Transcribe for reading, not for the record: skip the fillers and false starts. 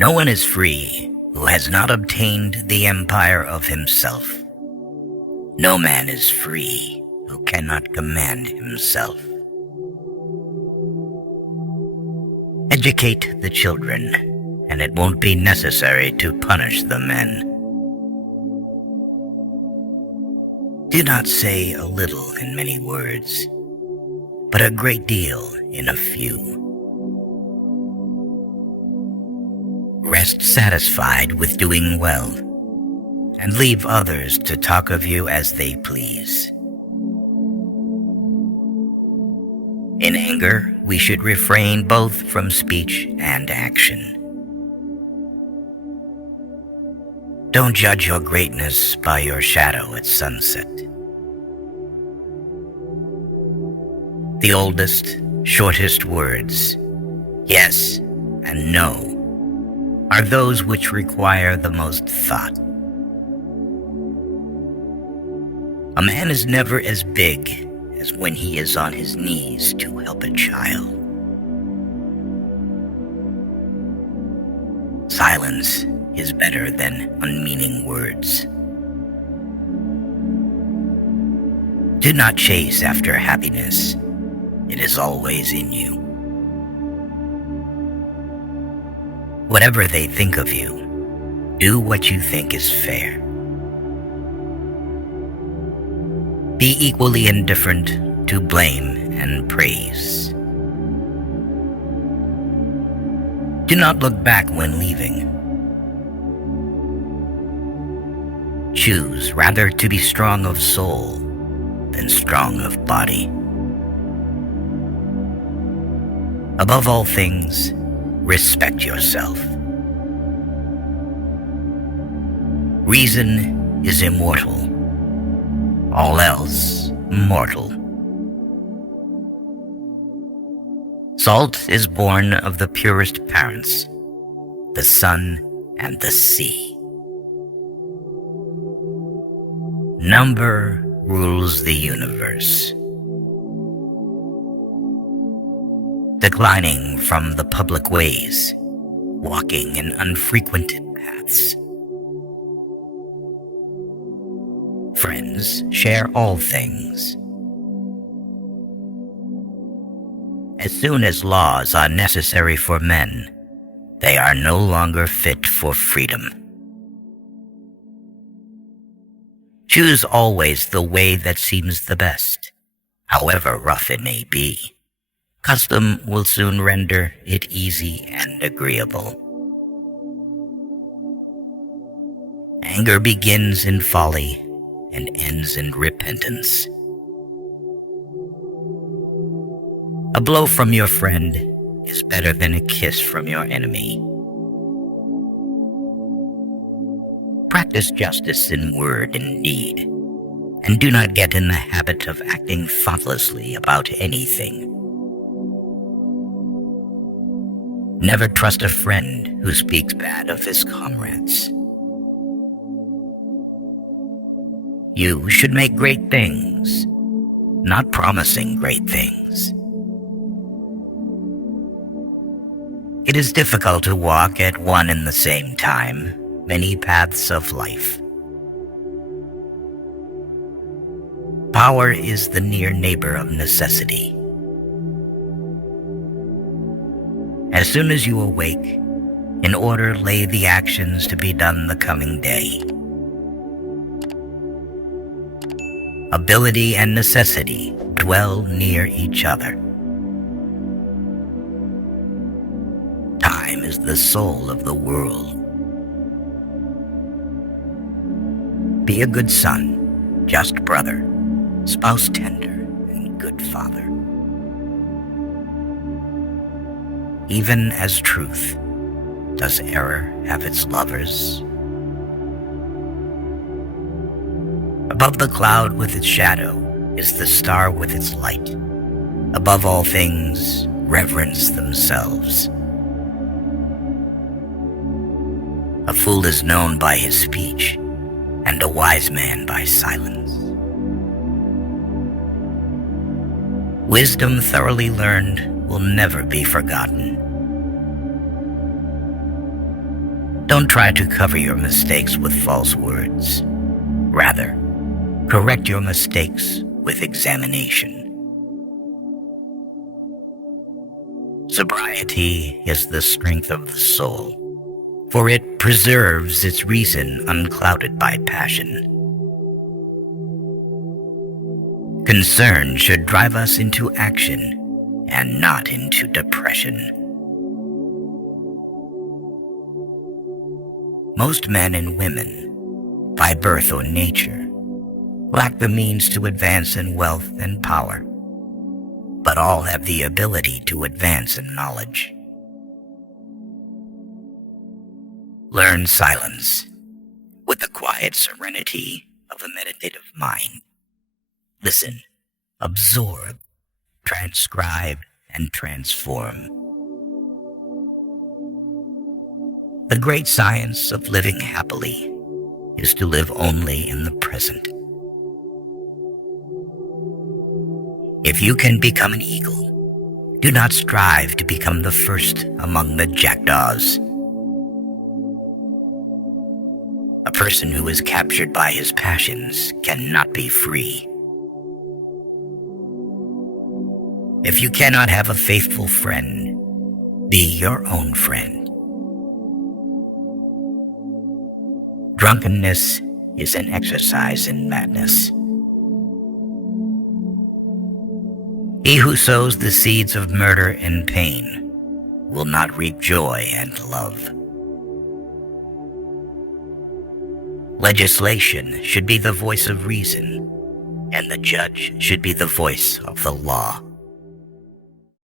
No one is free who has not obtained the empire of himself. No man is free who cannot command himself. Educate the children, and it won't be necessary to punish the men. Do not say a little in many words, but a great deal in a few. Rest satisfied with doing well, and leave others to talk of you as they please. In anger, we should refrain both from speech and action. Don't judge your greatness by your shadow at sunset. The oldest, shortest words, yes and no, are those which require the most thought. A man is never as big as when he is on his knees to help a child. Silence is better than unmeaning words. Do not chase after happiness. It is always in you. Whatever they think of you, do what you think is fair. Be equally indifferent to blame and praise. Do not look back when leaving. Choose rather to be strong of soul than strong of body. Above all things, respect yourself. Reason is immortal, all else mortal. Salt is born of the purest parents, the sun and the sea. Number rules the universe. Declining from the public ways, walking in unfrequented paths. Friends share all things. As soon as laws are necessary for men, they are no longer fit for freedom. Choose always the way that seems the best, however rough it may be. Custom will soon render it easy and agreeable. Anger begins in folly and ends in repentance. A blow from your friend is better than a kiss from your enemy. Practice justice in word and deed, and do not get in the habit of acting thoughtlessly about anything. Never trust a friend who speaks bad of his comrades. You should make great things, not promising great things. It is difficult to walk at one and the same time many paths of life. Power is the near neighbor of necessity. As soon as you awake, in order lay the actions to be done the coming day. Ability and necessity dwell near each other. Time is the soul of the world. Be a good son, just brother, spouse tender, and good father. Even as truth, does error have its lovers? Above the cloud with its shadow is the star with its light. Above all things, reverence themselves. A fool is known by his speech, and a wise man by silence. Wisdom thoroughly learned will never be forgotten. Don't try to cover your mistakes with false words. Rather, correct your mistakes with examination. Sobriety is the strength of the soul, for it preserves its reason unclouded by passion. Concern should drive us into action and not into depression. Most men and women, by birth or nature, lack the means to advance in wealth and power, but all have the ability to advance in knowledge. Learn silence with the quiet serenity of a meditative mind. Listen, absorb, transcribe, and transform. The great science of living happily is to live only in the present. If you can become an eagle, do not strive to become the first among the jackdaws. A person who is captured by his passions cannot be free. If you cannot have a faithful friend, be your own friend. Drunkenness is an exercise in madness. He who sows the seeds of murder and pain will not reap joy and love. Legislation should be the voice of reason, and the judge should be the voice of the law.